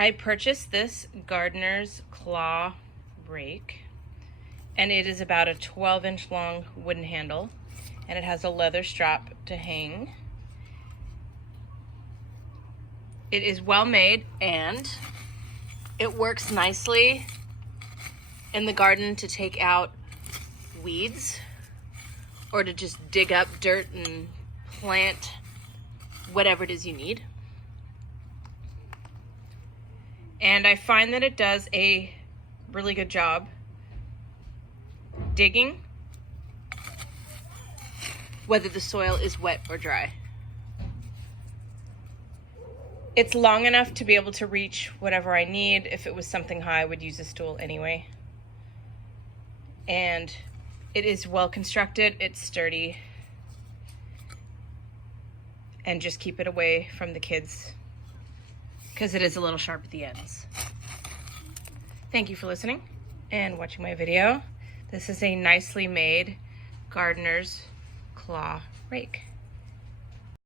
I purchased this gardener's claw rake, and it is about a 12-inch long wooden handle, and it has a leather strap to hang. It is well made, and it works nicely in the garden to take out weeds or to just dig up dirt and plant whatever it is you need. And I find that it does a really good job digging, whether the soil is wet or dry. It's long enough to be able to reach whatever I need. If it was something high, I would use this tool anyway. And it is well constructed, it's sturdy, and just keep it away from the kids because it is a little sharp at the ends. Thank you for listening and watching my video. This is a nicely made gardener's claw rake.